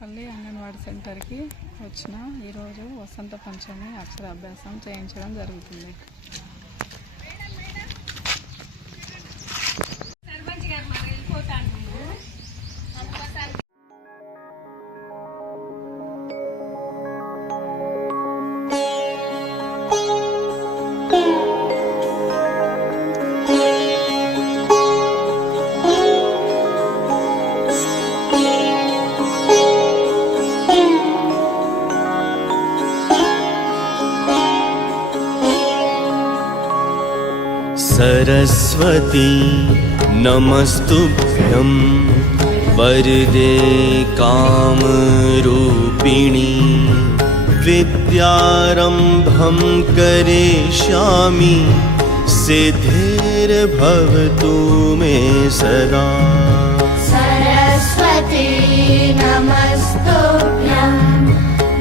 మదనపల్లి అంగన్వాడీ సెంటర్కి వచ్చిన ఈరోజు వసంత పంచమి అక్షరాభ్యాసం చేయించడం జరుగుతుంది. सरस्वती नमस्तुभ्यं वरदे कामरूपिणी विद्यारम्भं करिष्यामि सिद्धिर्भवतु मे सदा। सरस्वती नमस्तुभ्यं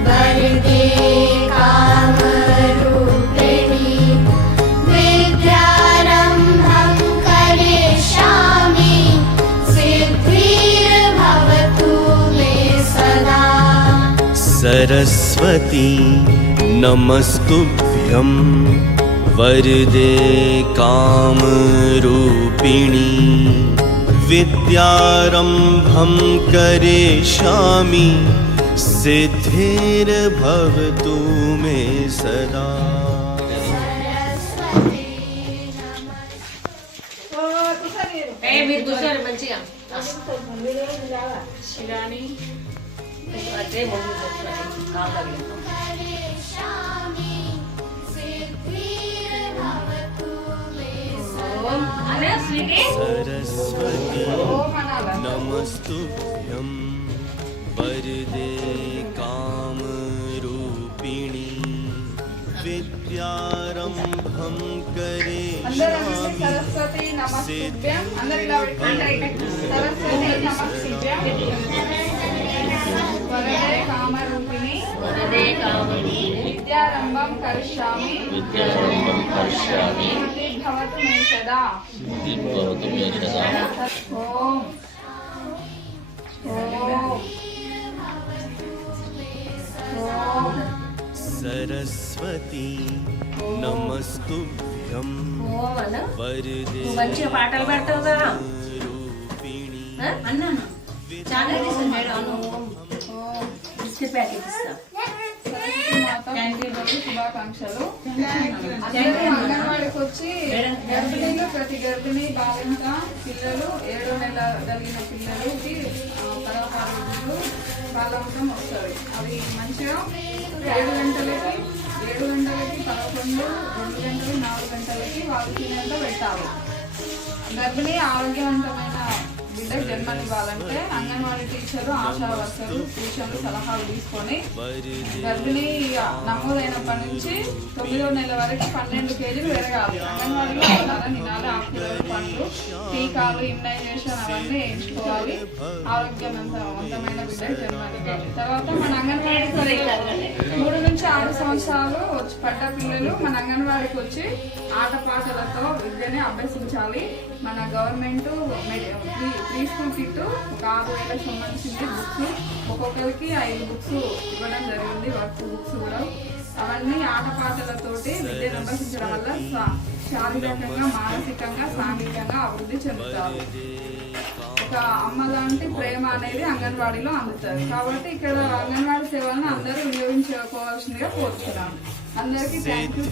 वरदे कामरूपिणी विद्यारम्भं करिष्यामि सिद्धिर्भवतु मे सदा। सरस्वती नमस्तुभ्यं वरदे कामरूपिणी विद्यारम्भं करिष्यामि सिद्धिर्भवतु मे सदा। सरस्वती नमस्तुभ्यं वरदे कामरूपिणी विद्यारम्भं करिष्यामि विद्यारम्भं करिष्यामि भवतु मे सदा। ओम सरस्वती नमस्तुभ्यं वरदे పాటలు పెడతావు కదా అన్నా చాలా బిస్కెట్ ప్యాకెట్ ఇస్తా. శుభాకాంక్షలు. అంగన్వాడికి వచ్చి గర్భిణీలు ప్రతి గర్భిణీ బాలింత పిల్లలు 7 నెలల కలిగిన పిల్లలకి పదహారు రోజులు బాలమృతం వస్తుంది. అవి మంచిగా 7 గంటలకి 11, 2 గంటలు 4 గంటలకి వాళ్ళు తినేంత పెట్టాలి. గర్భిణీ ఆరోగ్యవంతమైన బిడ్డకు జన్మనివ్వాలంటే అంగన్వాడీ టీచరు, ఆశా వర్కరు సూచనలు సలహాలు తీసుకొని గర్భిణీ నమోదైనప్పటి నుంచి 9వ నెల వరకు 12 కేజీలు పెరగాలి. అంగన్వాడీలో తినాలి, ఆకుకూరలు, పండ్లు, టీకాలు, ఇమ్యునైజేషన్ అవన్నీ వేయించుకోవాలి. ఆరోగ్యవంతమైన బిడ్డకు జన్మనివ్వాలి. తర్వాత మన అంగన్వాడీకి 3 నుంచి 6 సంవత్సరాలు పడ్డ పిల్లలు మన అంగన్వాడీకి వచ్చి ఆటపాటలతో విద్యని అభ్యసించాలి. మన గవర్నమెంట్ ప్రీ స్కూల్ కిట్ ఒక 6,000కి సంబంధించింది బుక్స్, ఒక్కొక్కరికి 5 బుక్స్ ఇవ్వడం జరిగింది, వర్క్ బుక్స్ కూడా. అవన్నీ ఆటపాటలతోటి విద్యను అభ్యసించడం వల్ల శారీరకంగా, మానసికంగా, సాంఘికంగా అభివృద్ధి చెందుతారు. ఒక అమ్మ లాంటి ప్రేమ అనేది అంగన్వాడీలో అందుతుంది. కాబట్టి ఇక్కడ అంగన్వాడీ సేవలను అందరూ వినియోగించుకోవాల్సిందిగా కోరుతున్నాను. అందరికీ థ్యాంక్ యూ.